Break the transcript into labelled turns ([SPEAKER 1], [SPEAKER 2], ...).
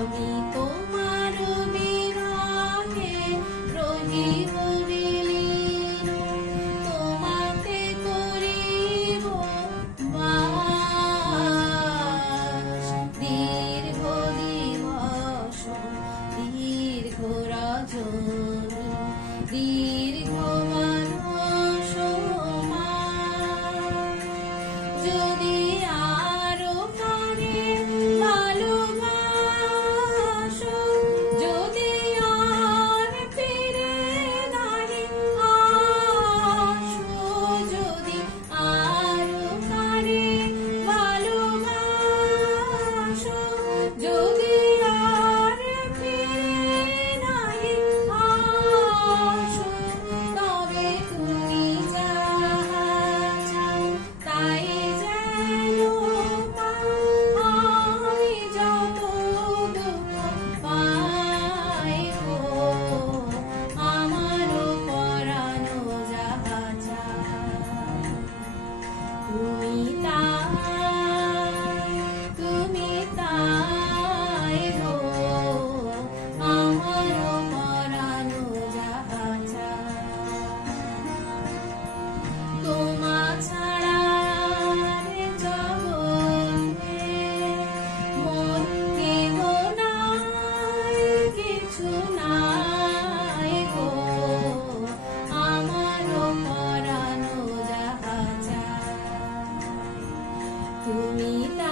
[SPEAKER 1] bao nhiêu 你到 through me now.